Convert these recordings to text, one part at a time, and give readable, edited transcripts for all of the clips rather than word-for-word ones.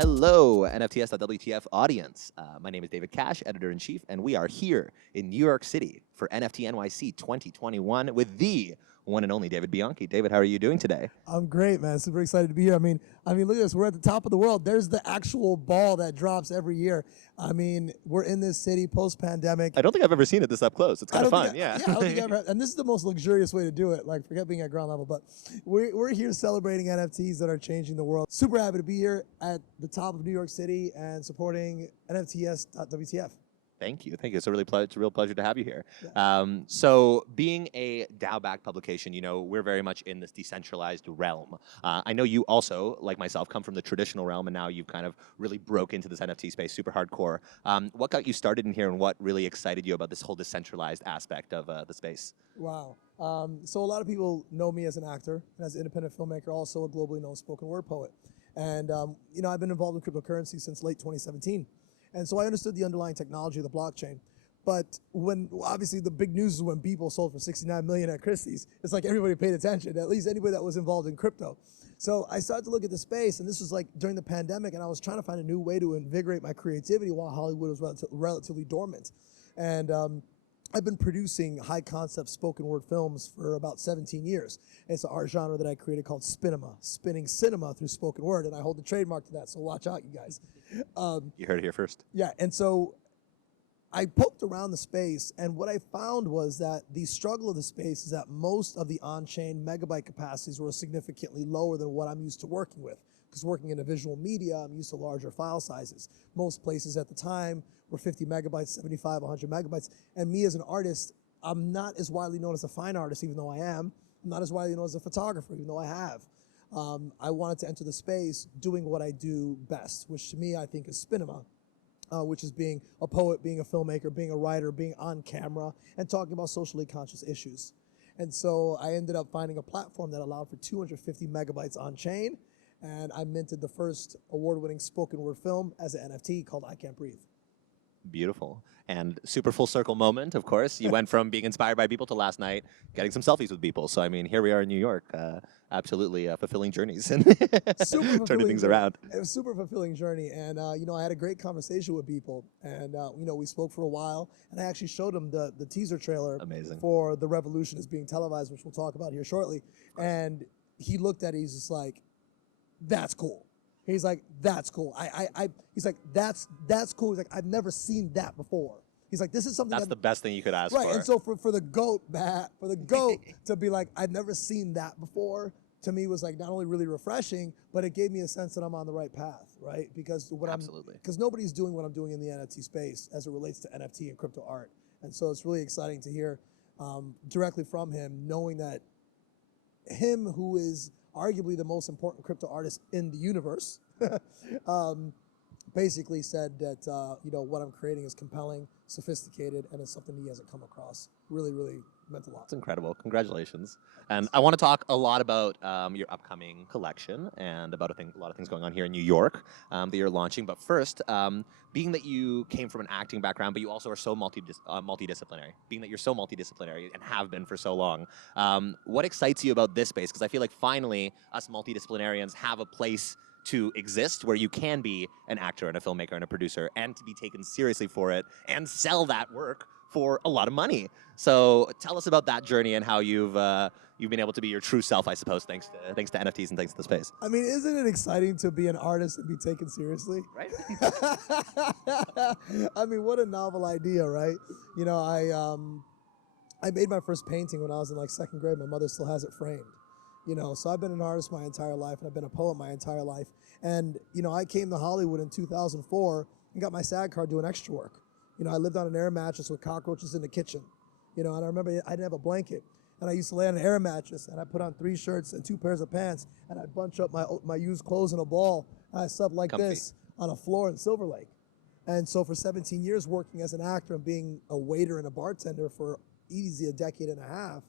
Hello, NFTS.WTF audience. My name is David Cash, editor-in-chief, and we are here in New York City for NFT.NYC 2021 with the one and only David Bianchi. David, how are you doing today? I'm great, man. Super excited to be here. I mean, look at this. We're at the top of the world. There's the actual ball that drops every year. I mean, we're in this city post-pandemic. I don't think I've ever seen it this up close. It's kind of fun, yeah. I don't think I've ever, and this is the most luxurious way to do it. Like, forget being at ground level, but we're here celebrating NFTs that are changing the world. Super happy to be here at the top of New York City and supporting NFTS.WTF. Thank you. It's a real pleasure to have you here. Yeah. So being a DAO-backed publication, you know, we're very much in this decentralized realm. I know you also, like myself, come from the traditional realm, and now you've kind of really broke into this NFT space super hardcore. What got you started in here, and what really excited you about this whole decentralized aspect of the space? Wow. So a lot of people know me as an actor and as an independent filmmaker, also a globally known spoken word poet. And, you know, I've been involved in cryptocurrency since late 2017. And so I understood the underlying technology of the blockchain. But when, obviously the big news is when people sold for 69 million at Christie's, it's like everybody paid attention, at least anybody that was involved in crypto. So I started to look at the space, and this was like during the pandemic, and I was trying to find a new way to invigorate my creativity while Hollywood was relatively dormant. And I've been producing high concept spoken word films for about 17 years. It's an art genre that I created called Spinema, spinning cinema through spoken word, and I hold the trademark to that, so watch out, you guys. You heard it here first. Yeah, and so I poked around the space, and what I found was that the struggle of the space is that most of the on-chain megabyte capacities were significantly lower than what I'm used to working with. Because working in a visual media, I'm used to larger file sizes. Most places at the time were 50 megabytes, 75, 100 megabytes. And me as an artist, I'm not as widely known as a fine artist, even though I am. I'm not as widely known as a photographer, even though I have. I wanted to enter the space doing what I do best, which to me I think is Spinema, which is being a poet, being a filmmaker, being a writer, being on camera, and talking about socially conscious issues. And so I ended up finding a platform that allowed for 250 megabytes on chain, and I minted the first award-winning spoken word film as an NFT called I Can't Breathe. Beautiful. And super full circle moment, of course. You went from being inspired by people to last night getting some selfies with people. So, I mean, here we are in New York. Absolutely fulfilling journeys and turning things around. It was a super fulfilling journey. And, you know, I had a great conversation with people. And, you know, we spoke for a while. And I actually showed them the teaser trailer for The Revolution is being televised, which we'll talk about here shortly. And he looked at it, he's just like, that's cool. He's like, that's cool. He's like, that's cool. He's like, I've never seen that before. He's like, this is something that's the best thing you could ask for. Right, and so for the GOAT, to be like, I've never seen that before, to me was like not only really refreshing, but it gave me a sense that I'm on the right path, right? Because because nobody's doing what I'm doing in the NFT space as it relates to NFT and crypto art. And so it's really exciting to hear directly from him, knowing that him, who is arguably the most important crypto artist in the universe, basically said that you know, what I'm creating is compelling, sophisticated, and it's something he hasn't come across. Really, really meant a lot. It's incredible. Congratulations. And I want to talk a lot about your upcoming collection and about a lot of things going on here in New York that you're launching. But first, being that you came from an acting background, but you also are so multidisciplinary, being that you're so multidisciplinary and have been for so long, what excites you about this space? Because I feel like finally us multidisciplinarians have a place to exist where you can be an actor and a filmmaker and a producer and to be taken seriously for it and sell that work for a lot of money. So tell us about that journey and how you've been able to be your true self, I suppose, thanks to NFTs and thanks to the space. I mean, isn't it exciting to be an artist and be taken seriously? Right. I mean, what a novel idea, right? You know, I made my first painting when I was in like second grade. My mother still has it framed. You know, so I've been an artist my entire life, and I've been a poet my entire life. And, you know, I came to Hollywood in 2004 and got my SAG card doing extra work. You know, I lived on an air mattress with cockroaches in the kitchen. You know, and I remember I didn't have a blanket. And I used to lay on an air mattress, and I put on 3 shirts and 2 pairs of pants, and I'd bunch up my used clothes in a ball, and I slept like this on a floor in Silver Lake. And so for 17 years working as an actor and being a waiter and a bartender for easy a decade and a half,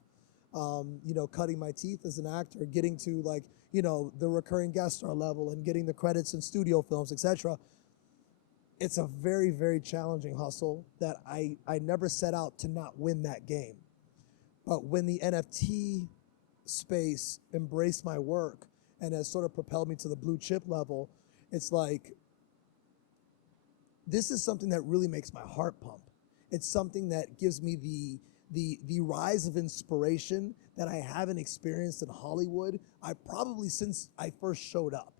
you know, cutting my teeth as an actor, getting to like, you know, the recurring guest star level and getting the credits in studio films, etc. It's a very, very challenging hustle that I never set out to not win that game. But when the NFT space embraced my work and has sort of propelled me to the blue chip level, it's like this is something that really makes my heart pump. It's something that gives me the rise of inspiration that I haven't experienced in Hollywood. I probably since I first showed up.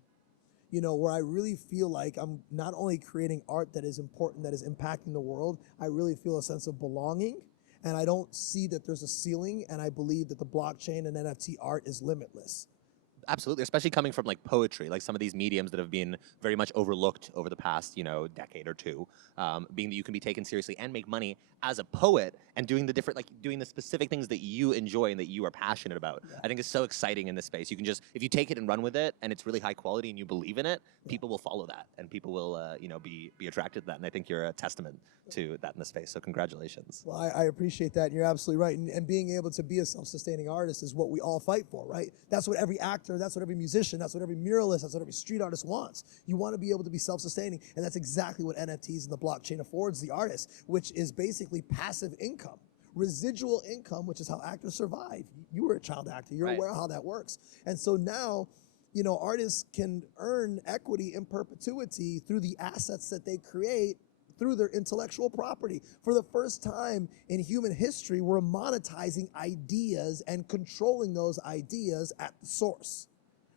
Where I really feel like I'm not only creating art that is important, that is impacting the world, I really feel a sense of belonging, and I don't see that there's a ceiling, and I believe that the blockchain and NFT art is limitless. Absolutely, especially coming from like poetry, like some of these mediums that have been very much overlooked over the past, decade or two. Being that you can be taken seriously and make money as a poet and doing doing the specific things that you enjoy and that you are passionate about. Yeah. I think is so exciting in this space. You can just, if you take it and run with it, and it's really high quality and you believe in it, people will follow that, and people will, be attracted to that. And I think you're a testament to that in the space. So congratulations. Well, I appreciate that, and you're absolutely right. And being able to be a self-sustaining artist is what we all fight for, right? That's what every actor, that's what every musician, that's what every muralist, that's what every street artist wants. You want to be able to be self-sustaining, and that's exactly what NFTs and the blockchain affords the artist, which is basically passive income. Residual income, which is how actors survive. You were a child actor, you're aware of how that works. And so now, artists can earn equity in perpetuity through the assets that they create through their intellectual property. For the first time in human history, we're monetizing ideas and controlling those ideas at the source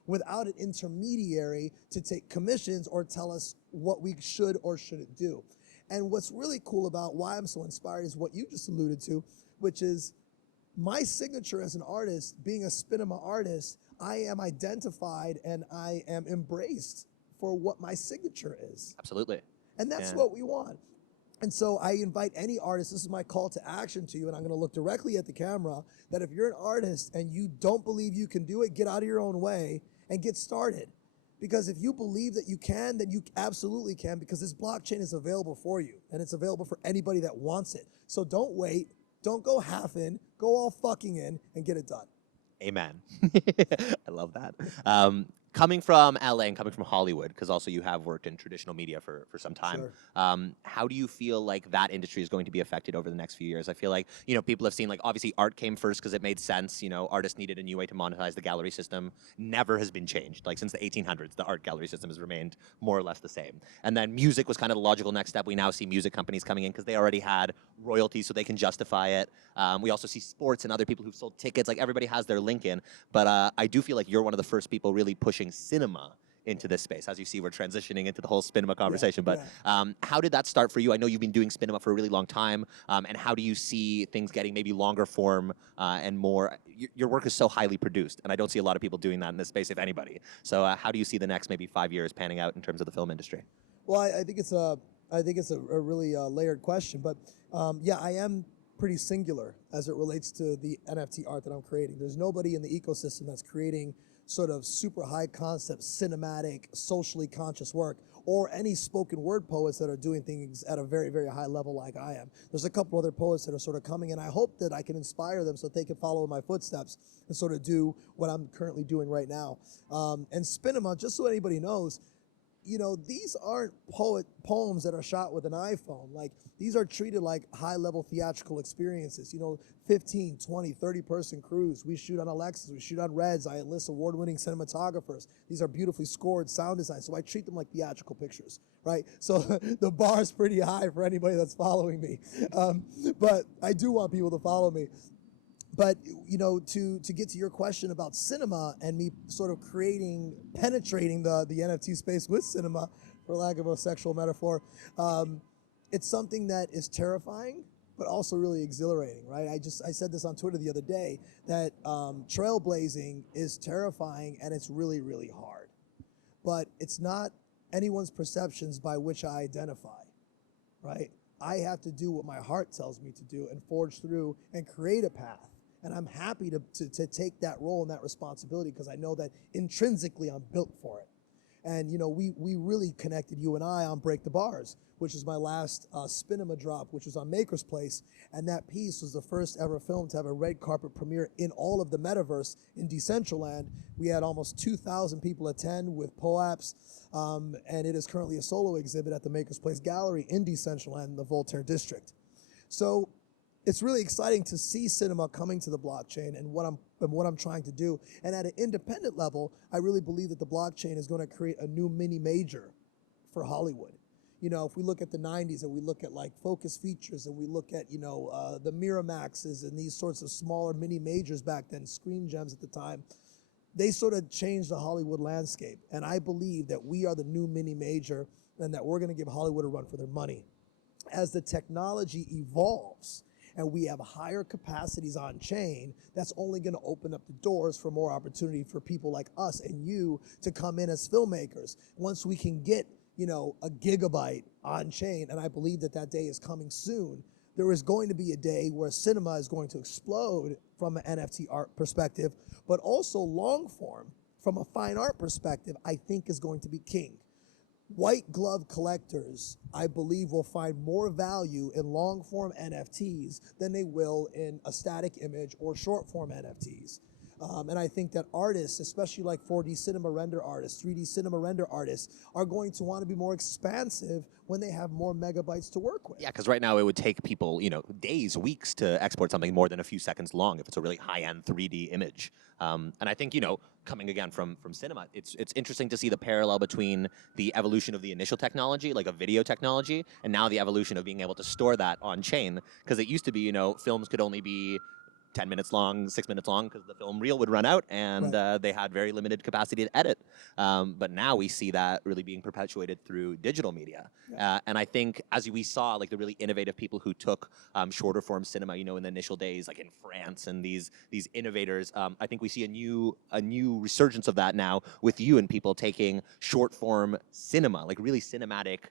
without an intermediary to take commissions or tell us what we should or shouldn't do. And what's really cool about why I'm so inspired is what you just alluded to, which is my signature as an artist, being a Spinema artist, I am identified and I am embraced for what my signature is. Absolutely. And that's what we want. And so I invite any artist, this is my call to action to you, and I'm gonna look directly at the camera, that if you're an artist and you don't believe you can do it, get out of your own way and get started. Because if you believe that you can, then you absolutely can, because this blockchain is available for you, and it's available for anybody that wants it. So don't wait, don't go half in, go all fucking in and get it done. Amen. I love that. Coming from LA and coming from Hollywood, because also you have worked in traditional media for some time, Sure. how do you feel like that industry is going to be affected over the next few years? I feel like, people have seen, like, obviously art came first because it made sense. Artists needed a new way to monetize. The gallery system never has been changed. Like, since the 1800s, the art gallery system has remained more or less the same. And then music was kind of the logical next step. We now see music companies coming in because they already had royalties, so they can justify it. We also see sports and other people who've sold tickets. Like, everybody has their link in. But I do feel like you're one of the first people really pushing cinema into this space. As you see, we're transitioning into the whole Spinema conversation. But how did that start for you? I know you've been doing Spinema for a really long time. And how do you see things getting maybe longer form and more? Your work is so highly produced, and I don't see a lot of people doing that in this space, if anybody. So how do you see the next maybe 5 years panning out in terms of the film industry? Well, I think it's a really layered question, but yeah, I am pretty singular as it relates to the NFT art that I'm creating. There's nobody in the ecosystem that's creating sort of super high concept, cinematic, socially conscious work, or any spoken word poets that are doing things at a very, very high level like I am. There's a couple other poets that are sort of coming, and I hope that I can inspire them so that they can follow in my footsteps and sort of do what I'm currently doing right now. And Spinema, just so anybody knows, these aren't poems that are shot with an iPhone. Like, these are treated like high-level theatrical experiences. 15, 20, 30-person crews. We shoot on Alexas, we shoot on Reds. I enlist award-winning cinematographers. These are beautifully scored sound design, so I treat them like theatrical pictures, right? So the bar is pretty high for anybody that's following me. But I do want people to follow me. But, to get to your question about cinema and me sort of penetrating the NFT space with cinema, for lack of a sexual metaphor, it's something that is terrifying, but also really exhilarating, right? I said this on Twitter the other day, that trailblazing is terrifying and it's really, really hard. But it's not anyone's perceptions by which I identify, right? I have to do what my heart tells me to do and forge through and create a path. And I'm happy to take that role and that responsibility, because I know that intrinsically I'm built for it. And we really connected, you and I, on Break the Bars, which is my last Spinema drop, which was on Maker's Place. And that piece was the first ever film to have a red carpet premiere in all of the metaverse in Decentraland. We had almost 2,000 people attend with POAPs, and it is currently a solo exhibit at the Maker's Place Gallery in Decentraland in the Voltaire District. So it's really exciting to see cinema coming to the blockchain and what I'm trying to do. And at an independent level, I really believe that the blockchain is going to create a new mini major for Hollywood. if we look at the 90s and we look at like Focus Features and we look at, the Miramaxes and these sorts of smaller mini majors back then, Screen Gems at the time, they sort of changed the Hollywood landscape. And I believe that we are the new mini major and that we're going to give Hollywood a run for their money. As the technology evolves and we have higher capacities on chain, that's only going to open up the doors for more opportunity for people like us and you to come in as filmmakers. Once we can get, a gigabyte on chain, and I believe that that day is coming soon, there is going to be a day where cinema is going to explode from an NFT art perspective, but also long form from a fine art perspective, I think is going to be king. White glove collectors, I believe, will find more value in long form NFTs than they will in a static image or short form NFTs. And I think that artists, especially like 4D cinema render artists, 3D cinema render artists, are going to want to be more expansive when they have more megabytes to work with. Yeah, because right now it would take people, days, weeks to export something more than a few seconds long if it's a really high-end 3D image. And I think, coming again from cinema, it's interesting to see the parallel between the evolution of the initial technology, like a video technology, and now the evolution of being able to store that on chain. Because it used to be, films could only be 10 minutes long, 6 minutes long, because the film reel would run out, and Right. they had very limited capacity to edit. But now we see that really being perpetuated through digital media. Yeah. And I think as we saw, like the really innovative people who took shorter form cinema, in the initial days, like in France, and these innovators, I think we see a new resurgence of that now with you and people taking short form cinema, like really cinematic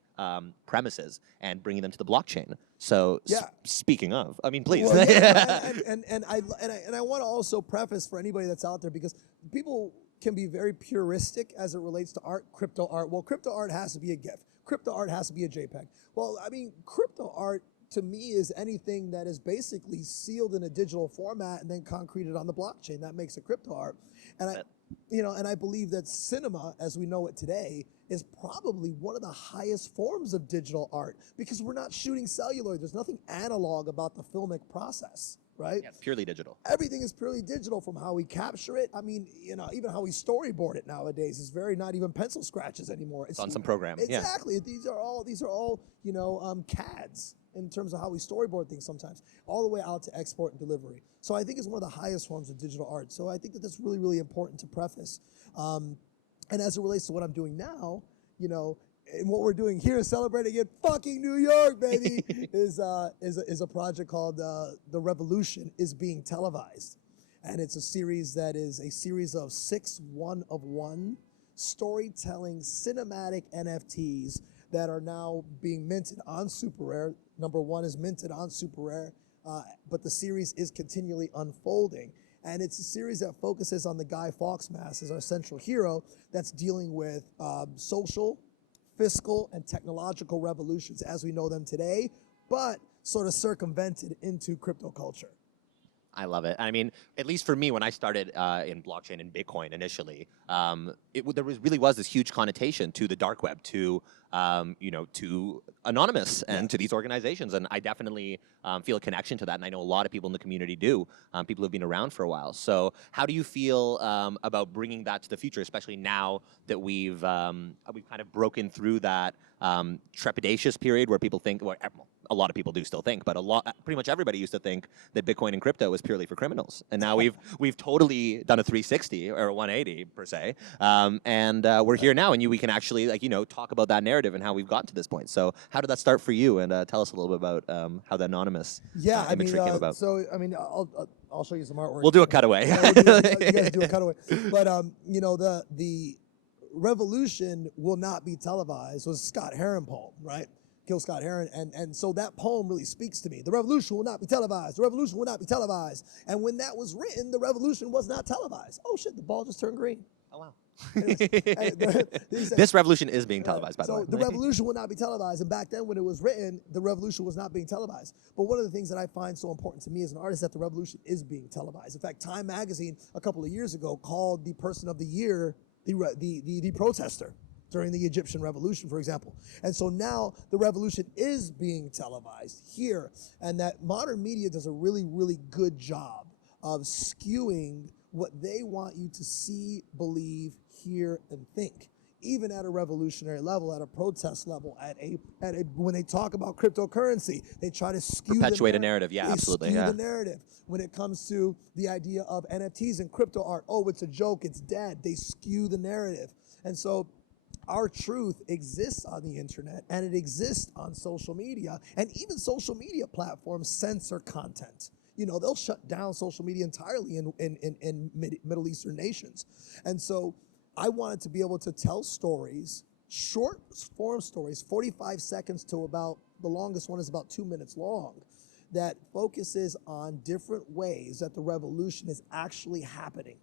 premises, and bringing them to the blockchain. So Yeah. speaking of, I mean, please. Well, yeah, and I want to also preface for anybody that's out there, because people can be very puristic as it relates to art, crypto art. Well, crypto art has to be a GIF. Crypto art has to be a JPEG. Well, I mean, crypto art to me is anything that is basically sealed in a digital format and then concreted on the blockchain. That makes it crypto art. And I believe that cinema, as we know it today, is probably one of the highest forms of digital art, because we're not shooting celluloid. There's nothing analog about the filmic process, right? Yeah, purely digital. Everything is purely digital, from how we capture it. I mean, even how we storyboard it nowadays is very not even pencil scratches anymore. It's on some program. Exactly. These are all CADs in terms of how we storyboard things sometimes, all the way out to export and delivery. So I think it's one of the highest forms of digital art. So I think that that's really, really important to preface. And as it relates to what I'm doing now, and what we're doing here, celebrating in fucking New York, baby, is a project called The Revolution is being televised. And it's a series that is a series of 6 one-of-one storytelling cinematic NFTs that are now being minted on Super Rare. Number one is minted on Super Rare, but the series is continually unfolding. And it's a series that focuses on the Guy Fawkes mask as our central hero that's dealing with social, fiscal, and technological revolutions as we know them today, but sort of circumvented into crypto culture. I love it. I mean, at least for me, when I started in blockchain and Bitcoin initially, there really was this huge connotation to the dark web, to to anonymous and to these organizations, and I definitely feel a connection to that, and I know a lot of people in the community do. People who've been around for a while. So, how do you feel about bringing that to the future, especially now that we've kind of broken through that trepidatious period where people think, well, a lot of people do still think, but pretty much everybody used to think that Bitcoin and crypto was purely for criminals, and now we've totally done a 360 or a 180 per se, and we're here now, and we can actually talk about that narrative and how we've gotten to this point. So how did that start for you? And tell us a little bit about how the anonymous imagery came about. So I mean, I'll show you some artwork. We'll do a cutaway. Yeah, you guys do a cutaway. But the revolution will not be televised was Scott Heron poem, right? Kill Scott Heron, and so that poem really speaks to me. The revolution will not be televised. The revolution will not be televised. And when that was written, the revolution was not televised. Oh shit! The ball just turned green. Oh wow. This revolution is being televised, by the way. So the revolution will not be televised. And back then when it was written, the revolution was not being televised. But one of the things that I find so important to me as an artist is that the revolution is being televised. In fact, Time Magazine a couple of years ago called the person of the year the protester during the Egyptian revolution, for example. And so now the revolution is being televised here. And that modern media does a really, really good job of skewing what they want you to see, believe, hear, and think even at a revolutionary level, at a protest level, when they talk about cryptocurrency, they try to skew Perpetuate a narrative. Yeah, they absolutely. skew Yeah. the narrative. When it comes to the idea of NFTs and crypto art, oh, it's a joke, it's dead. They skew the narrative. And so our truth exists on the internet, and it exists on social media, and even social media platforms censor content. You know, they'll shut down social media entirely in Middle Eastern nations. And so I wanted to be able to tell stories, short form stories, 45 seconds to about, the longest one is about 2 minutes long, that focuses on different ways that the revolution is actually happening.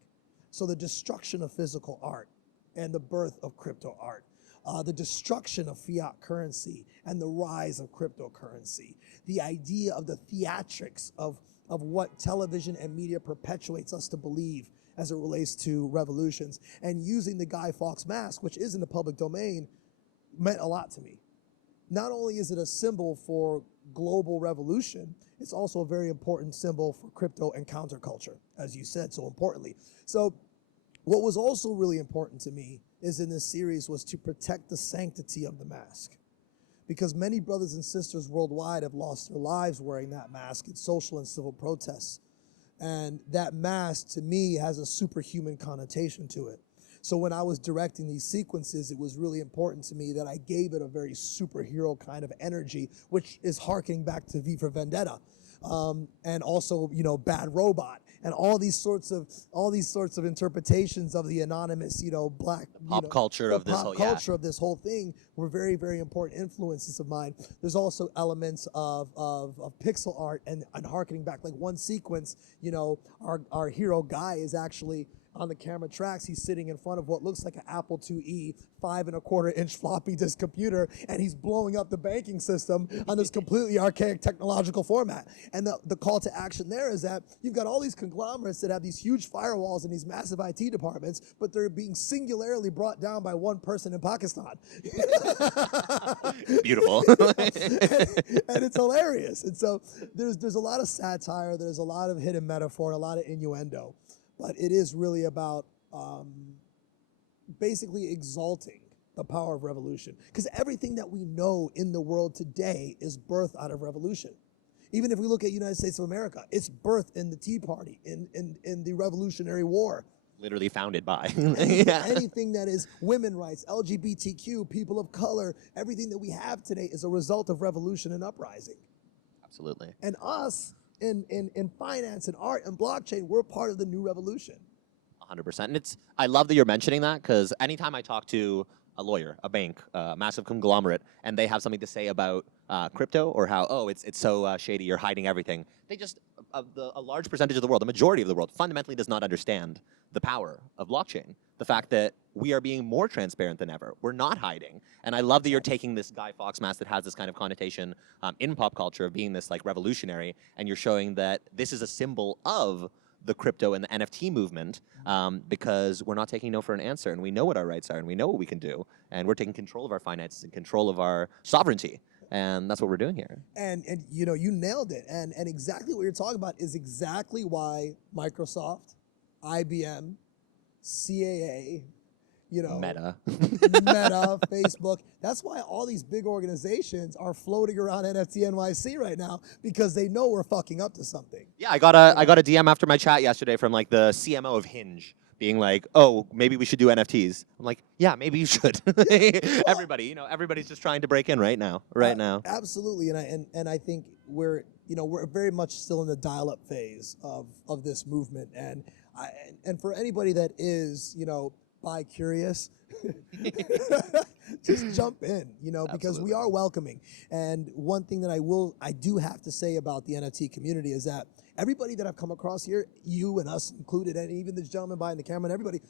So the destruction of physical art and the birth of crypto art, the destruction of fiat currency and the rise of cryptocurrency, the idea of the theatrics of what television and media perpetuates us to believe as it relates to revolutions, and using the Guy Fawkes mask, which is in the public domain, meant a lot to me. Not only is it a symbol for global revolution, it's also a very important symbol for crypto and counterculture, as you said so importantly. So what was also really important to me is in this series was to protect the sanctity of the mask, because many brothers and sisters worldwide have lost their lives wearing that mask in social and civil protests. And that mask, to me, has a superhuman connotation to it. So when I was directing these sequences, it was really important to me that I gave it a very superhero kind of energy, which is harkening back to V for Vendetta, and also, you know, Bad Robot, and all these sorts of interpretations of the anonymous, you know, black Pop culture of this whole, culture of this whole thing were very, very important influences of mine. There's also elements of pixel art and harkening back, like one sequence, you know, our hero Guy is actually on the camera tracks. He's sitting in front of what looks like an Apple IIe 5.25-inch floppy disk computer, and he's blowing up the banking system on this completely archaic technological format. And the call to action there is that you've got all these conglomerates that have these huge firewalls and these massive IT departments, but they're being singularly brought down by one person in Pakistan. Beautiful. And it's hilarious. And so there's a lot of satire, there's a lot of hidden metaphor, a lot of innuendo. But it is really about basically exalting the power of revolution. Because everything that we know in the world today is birthed out of revolution. Even if we look at United States of America, it's birthed in the Tea Party, in the Revolutionary War. Literally founded by. Anything that is women rights, LGBTQ, people of color, everything that we have today is a result of revolution and uprising. Absolutely. And us, in finance and art and blockchain, we're part of the new revolution. 100%. And I love that you're mentioning that, because anytime I talk to a lawyer, a bank, a massive conglomerate, and they have something to say about crypto, or how, oh, it's so shady, you're hiding everything, they just, a large percentage of the world, the majority of the world, fundamentally does not understand the power of blockchain. The fact that we are being more transparent than ever. We're not hiding. And I love that you're taking this Guy Fawkes mask that has this kind of connotation in pop culture of being this like revolutionary, and you're showing that this is a symbol of the crypto and the NFT movement, because we're not taking no for an answer, and we know what our rights are, and we know what we can do, and we're taking control of our finances and control of our sovereignty. And that's what we're doing here. And you know, you nailed it. And exactly what you're talking about is exactly why Microsoft, IBM, CAA, you know, Meta, Facebook. That's why all these big organizations are floating around NFT.NYC right now, because they know we're fucking up to something. Yeah, I got a DM after my chat yesterday from like the CMO of Hinge, being like, "Oh, maybe we should do NFTs." I'm like, "Yeah, maybe you should." Everybody, you know, everybody's just trying to break in right now. Absolutely, and I think we're very much still in the dial-up phase of this movement, and for anybody that is, you know, bi-curious, just jump in, you know, because we are welcoming. And one thing that I do have to say about the NFT community is that everybody that I've come across here, you and us included, and even this gentleman behind the camera and everybody,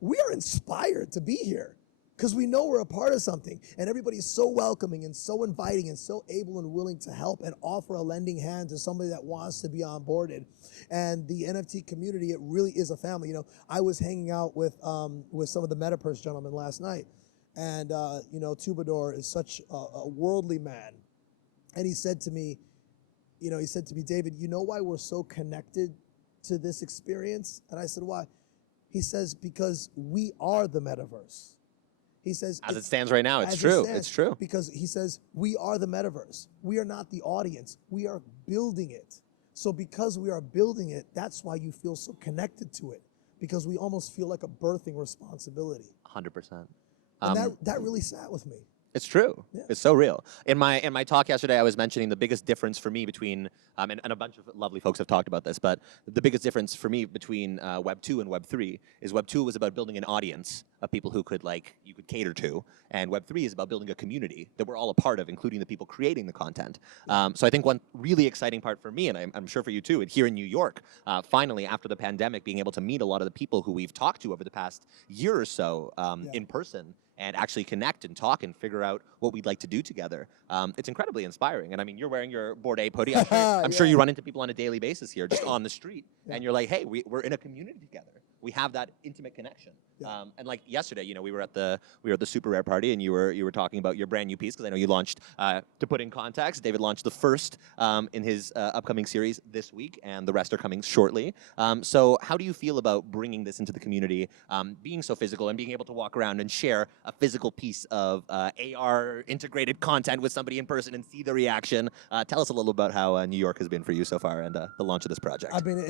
we are inspired to be here, because we know we're a part of something, and everybody's so welcoming and so inviting and so able and willing to help and offer a lending hand to somebody that wants to be onboarded. And the NFT community, it really is a family. You know, I was hanging out with some of the Metaverse gentlemen last night, and you know, Tubador is such a worldly man, and he said to me, David, you know why we're so connected to this experience? And I said, why? He says, because we are the metaverse. He says, As it stands right now, it's as it true. stands, It's true. because he says, we are the metaverse. We are not the audience. We are building it. So because we are building it, that's why you feel so connected to it, because we almost feel like a birthing responsibility. 100%. And that really sat with me. It's true. Yeah. It's so real. In my talk yesterday, I was mentioning the biggest difference for me between, and a bunch of lovely folks have talked about this, but the biggest difference for me between Web 2 and Web 3 is Web 2 was about building an audience of people who could you could cater to, and Web 3 is about building a community that we're all a part of, including the people creating the content. So I think one really exciting part for me, and I'm sure for you too, here in New York, finally after the pandemic, being able to meet a lot of the people who we've talked to over the past year or so in person, and actually connect and talk and figure out what we'd like to do together. It's incredibly inspiring. And I mean, you're wearing your Bored Ape hoodie. I'm sure you run into people on a daily basis here, just on the street, and you're like, hey, we're in a community together. We have that intimate connection. And like yesterday, you know, we were at the Super Rare party, and you were talking about your brand new piece, because I know you launched. To put in context, David launched the first in his upcoming series this week, and the rest are coming shortly. So how do you feel about bringing this into the community, being so physical and being able to walk around and share a physical piece of AR integrated content with somebody in person and see the reaction? Tell us a little about how New York has been for you so far, and the launch of this project. I mean,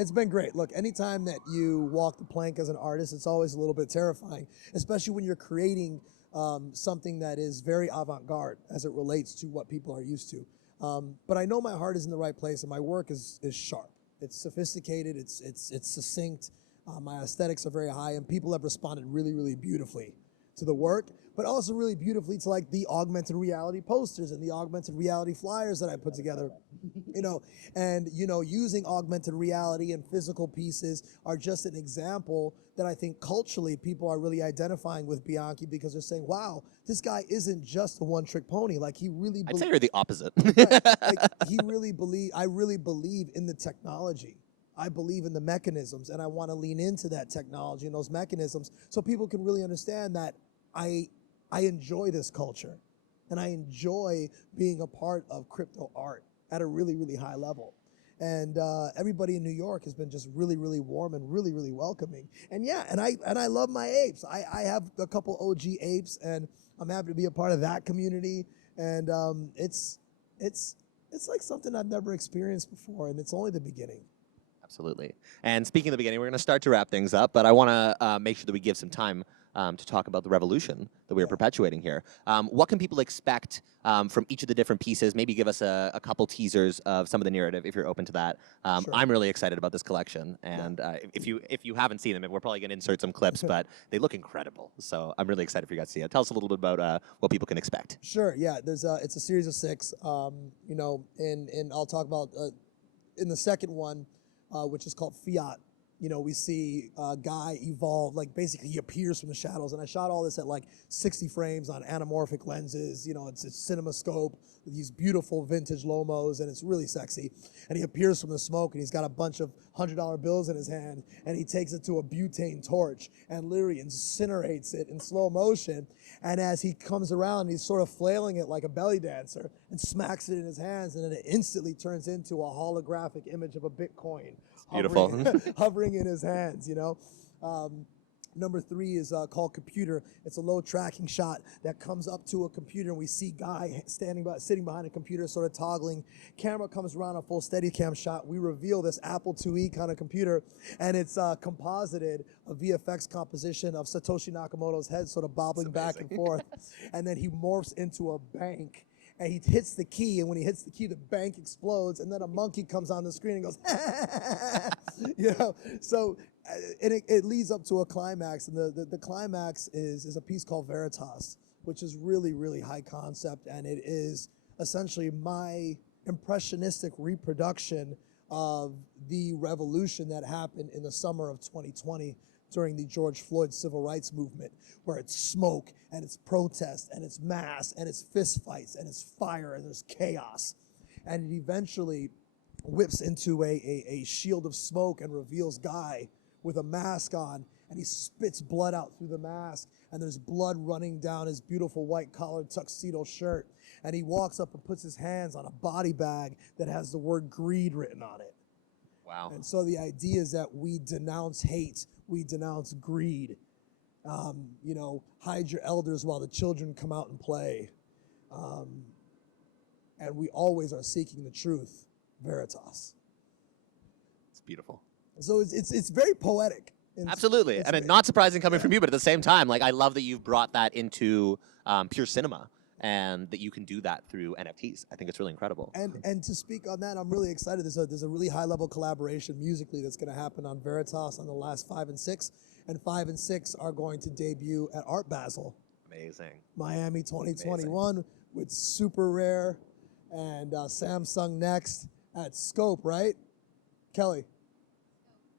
it's been great. Look, anytime that you walk the plank as an artist, it's always a little bit terrifying, especially when you're creating something that is very avant-garde as it relates to what people are used to. But I know my heart is in the right place, and my work is sharp. It's sophisticated. It's succinct. My aesthetics are very high, and people have responded really, really beautifully to the work, but also really beautifully to like the augmented reality posters and the augmented reality flyers that I put together, you know, and, you know, using augmented reality and physical pieces are just an example that I think culturally people are really identifying with Bianchi, because they're saying, wow, this guy isn't just a one-trick pony. Like, he really I'd say you're the opposite. right, like, I really believe in the technology. I believe in the mechanisms, and I want to lean into that technology and those mechanisms so people can really understand that I enjoy this culture, and I enjoy being a part of crypto art at a really, really high level. And everybody in New York has been just really, really warm and really, really welcoming. And yeah, and I love my apes. I have a couple OG apes, and I'm happy to be a part of that community. And it's like something I've never experienced before, and it's only the beginning. Absolutely. And speaking of the beginning, we're going to start to wrap things up, but I want to make sure that we give some time to talk about the revolution that we are perpetuating here. What can people expect from each of the different pieces? Maybe give us a couple teasers of some of the narrative, if you're open to that. Sure. I'm really excited about this collection, and if you haven't seen them, we're probably going to insert some clips, but they look incredible. So I'm really excited for you guys to see it. Tell us a little bit about what people can expect. Sure. Yeah. It's a series of 6. You know, and I'll talk about in the second one, which is called Fiat. You know, we see a guy evolve, like basically he appears from the shadows. And I shot all this at like 60 frames on anamorphic lenses. You know, it's cinema scope with these beautiful vintage Lomos, and it's really sexy. And he appears from the smoke, and he's got a bunch of $100 bills in his hand, and he takes it to a butane torch and literally incinerates it in slow motion. And as he comes around, he's sort of flailing it like a belly dancer and smacks it in his hands, and then it instantly turns into a holographic image of a Bitcoin. Beautiful. Hovering in his hands, you know. Number 3 is called Computer. It's a low tracking shot that comes up to a computer, and we see guy sitting behind a computer, sort of toggling. Camera comes around, a full Steadicam shot. We reveal this Apple IIe kind of computer, and it's composited a VFX composition of Satoshi Nakamoto's head sort of bobbling back and forth, and then he morphs into a bank. And he hits the key, and when he hits the key, the bank explodes, and then a monkey comes on the screen and goes, you know. So, and it leads up to a climax, and the climax is a piece called Veritas, which is really, really high concept, and it is essentially my impressionistic reproduction of the revolution that happened in the summer of 2020 during the George Floyd civil rights movement, where it's smoke and it's protest and it's mass and it's fist fights and it's fire and there's chaos. And it eventually whips into a shield of smoke and reveals Guy with a mask on, and he spits blood out through the mask, and there's blood running down his beautiful white collared tuxedo shirt. And he walks up and puts his hands on a body bag that has the word greed written on it. Wow. And so the idea is that we denounce hate, we denounce greed. You know, hide your elders while the children come out and play. And we always are seeking the truth, veritas. It's beautiful. So it's very poetic. Absolutely, and not surprising coming from you, but at the same time, like I love that you've brought that into pure cinema, and that you can do that through NFTs. I think it's really incredible. And to speak on that, I'm really excited. There's a really high level collaboration musically that's going to happen on Veritas on the last 5 and 6, and 5 and 6 are going to debut at Art Basel. Amazing. Miami 2021 with Super Rare and Samsung Next at Scope, right? Kelly?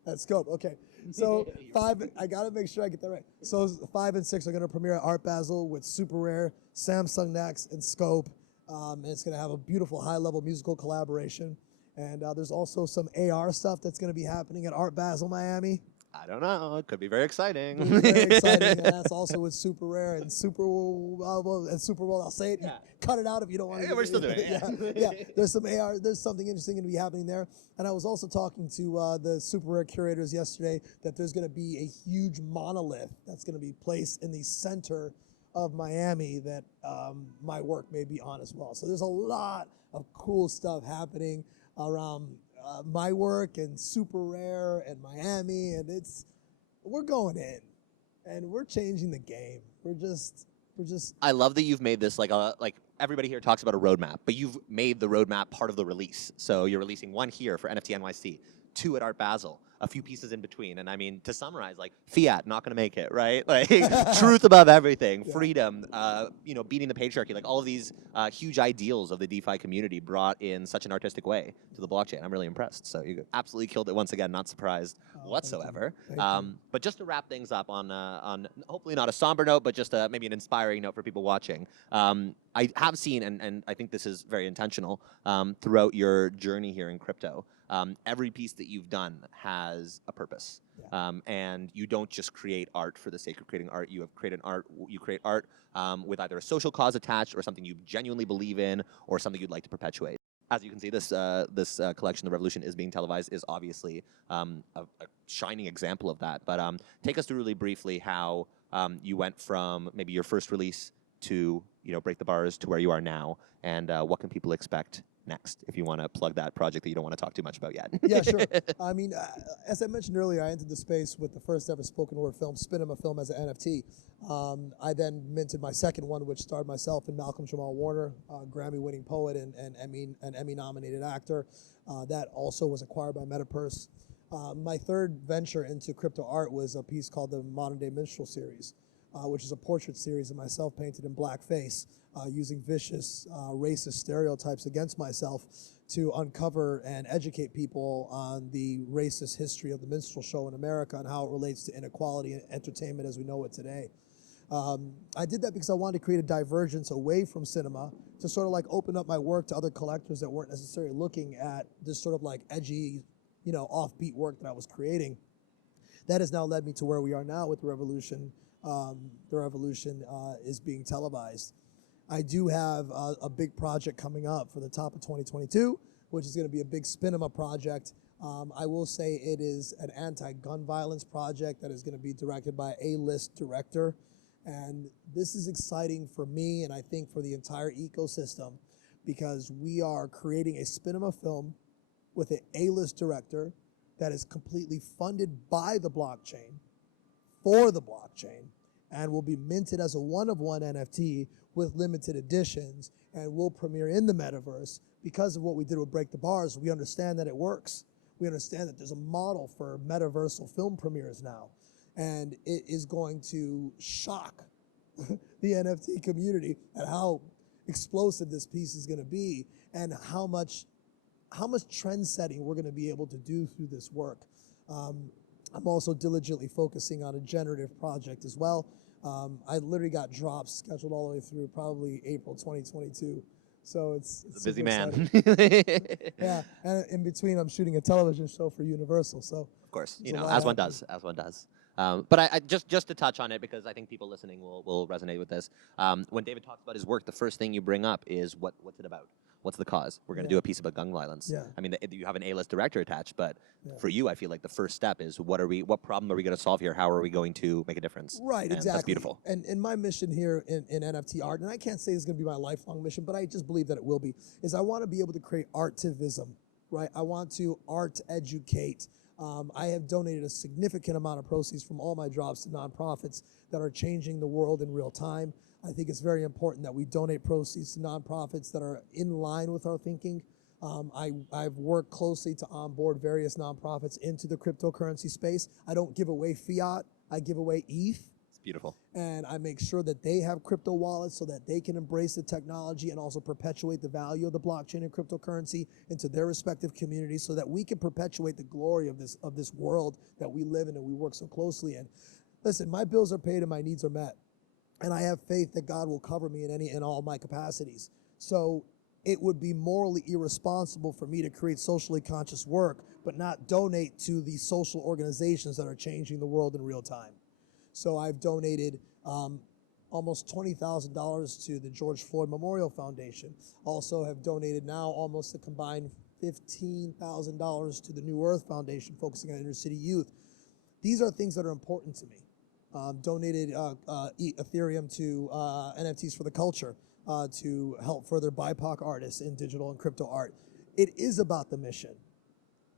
At Scope, okay. So 5, I gotta make sure I get that right. So 5 and 6 are gonna premiere at Art Basel with Super Rare, Samsung Next, and Scope. And it's gonna have a beautiful high-level musical collaboration. And there's also some AR stuff that's gonna be happening at Art Basel, Miami. I don't know. It could be very exciting. Very exciting, and that's also with Super Rare and Super World. I'll say it. Yeah. Cut it out if you don't want to. Yeah, we're still doing it. Yeah. There's some AR. There's something interesting going to be happening there. And I was also talking to the Super Rare curators yesterday that there's going to be a huge monolith that's going to be placed in the center of Miami that my work may be on as well. So there's a lot of cool stuff happening around my work and Super Rare and Miami, and we're going in, and we're changing the game. We're just. I love that you've made this like everybody here talks about a roadmap, but you've made the roadmap part of the release. So you're releasing one here for NFT.NYC, 2 at Art Basel, a few pieces in between. And I mean, to summarize, like fiat, not going to make it, right? Like truth above everything, freedom, you know, beating the patriarchy, like all of these huge ideals of the DeFi community brought in such an artistic way to the blockchain. I'm really impressed. So you absolutely killed it once again, not surprised whatsoever. Thank you. But just to wrap things up on hopefully not a somber note, but just maybe an inspiring note for people watching. I have seen, and I think this is very intentional, throughout your journey here in crypto, every piece that you've done has a purpose. Yeah. And you don't just create art for the sake of creating art. You create art with either a social cause attached or something you genuinely believe in or something you'd like to perpetuate. As you can see, this collection, The Revolution is Being Televised, is obviously a shining example of that. But take us through really briefly how you went from maybe your first release to Break the Bars to where you are now, and what can people expect next, if you want to plug that project that you don't want to talk too much about yet. Yeah, sure. I mean, as I mentioned earlier, I entered the space with the first ever spoken word film, Spinema Film, as an NFT. I then minted my second one, which starred myself and Malcolm Jamal Warner, Grammy-winning poet and Emmy-nominated actor. That also was acquired by MetaPurse. My third venture into crypto art was a piece called the Modern Day Minstrel Series, which is a portrait series of myself painted in blackface, using vicious racist stereotypes against myself to uncover and educate people on the racist history of the minstrel show in America and how it relates to inequality and entertainment as we know it today. I did that because I wanted to create a divergence away from cinema to sort of like open up my work to other collectors that weren't necessarily looking at this sort of like edgy, offbeat work that I was creating. That has now led me to where we are now with The Revolution. The Revolution is being televised. I do have a big project coming up for the top of 2022, which is going to be a big Spinema project. I will say it is an anti-gun violence project that is going to be directed by an A-list director. And this is exciting for me and I think for the entire ecosystem because we are creating a Spinema film with an A-list director that is completely funded by the blockchain, for the blockchain, and will be minted as a one-of-one NFT with limited editions and will premiere in the metaverse. Because of what we did with Break the Bars, we understand that it works. We understand that there's a model for metaversal film premieres now, and it is going to shock the NFT community at how explosive this piece is going to be and how much trend setting we're going to be able to do through this work. I'm also diligently focusing on a generative project as well. I literally got drops scheduled all the way through probably April 2022. So it's a busy man. Yeah, and in between I'm shooting a television show for Universal. So of course, as one does. But I just to touch on it, because I think people listening will resonate with this. When David talks about his work, the first thing you bring up is what's it about? What's the cause? We're going to do a piece about gun violence. Yeah. I mean, you have an A-list director attached, but Yeah. for you, I feel like the first step is what problem are we going to solve here? How are we going to make a difference? Right, And exactly. That's beautiful. And my mission here in NFT art, and I can't say it's going to be my lifelong mission, but I just believe that it will be, is I want to be able to create artivism, right? I want to art educate. I have donated a significant amount of proceeds from all my drops to nonprofits that are changing the world in real time. I think it's very important that we donate proceeds to nonprofits that are in line with our thinking. I've worked closely to onboard various nonprofits into the cryptocurrency space. I don't give away fiat, I give away ETH. It's beautiful. And I make sure that they have crypto wallets so that they can embrace the technology and also perpetuate the value of the blockchain and cryptocurrency into their respective communities so that we can perpetuate the glory of this world that we live in and we work so closely in. Listen, my bills are paid and my needs are met. And I have faith that God will cover me in all my capacities. So it would be morally irresponsible for me to create socially conscious work, but not donate to the social organizations that are changing the world in real time. So I've donated almost $20,000 to the George Floyd Memorial Foundation. Also have donated now almost a combined $15,000 to the New Earth Foundation, focusing on inner city youth. These are things that are important to me. Donated Ethereum to NFTs for the culture to help further BIPOC artists in digital and crypto art. It is about the mission.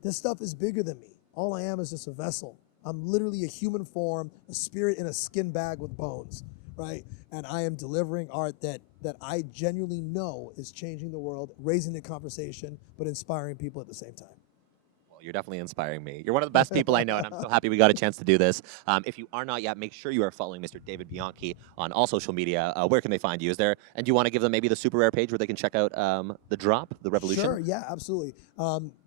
This stuff is bigger than me. All I am is just a vessel. I'm literally a human form, a spirit in a skin bag with bones, right? And I am delivering art that I genuinely know is changing the world, raising the conversation, but inspiring people at the same time. You're definitely inspiring me. You're one of the best people I know, and I'm so happy we got a chance to do this. If you are not yet, make sure you are following Mr. David Bianchi on all social media. Where can they find you? And do you want to give them maybe the super rare page where they can check out the drop, the revolution? Sure, yeah, absolutely.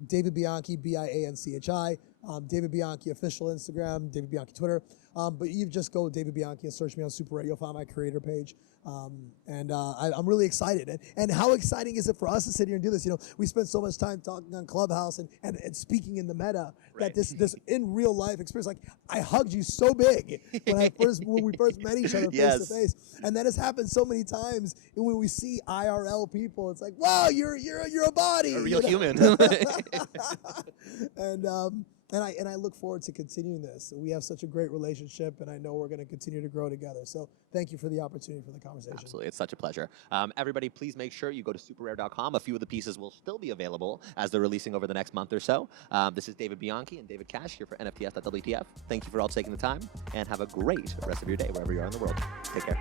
David Bianchi, Bianchi. David Bianchi official Instagram, David Bianchi Twitter. But you just go David Bianchi and search me on Super Rare. You'll find my creator page. I'm really excited. And how exciting is it for us to sit here and do this? You know, we spend so much time talking on Clubhouse and speaking in the meta that this in real life experience, like I hugged you so big when we first met each other face to face. And that has happened so many times. And when we see IRL people, it's like, wow, you're a body. A real human. And I look forward to continuing this. We have such a great relationship, and I know we're going to continue to grow together. So thank you for the opportunity for the conversation. Absolutely. It's such a pleasure. Everybody, please make sure you go to superrare.com. A few of the pieces will still be available as they're releasing over the next month or so. This is David Bianchi and David Cash here for NFTS.WTF. Thank you for all taking the time, and have a great rest of your day wherever you are in the world. Take care.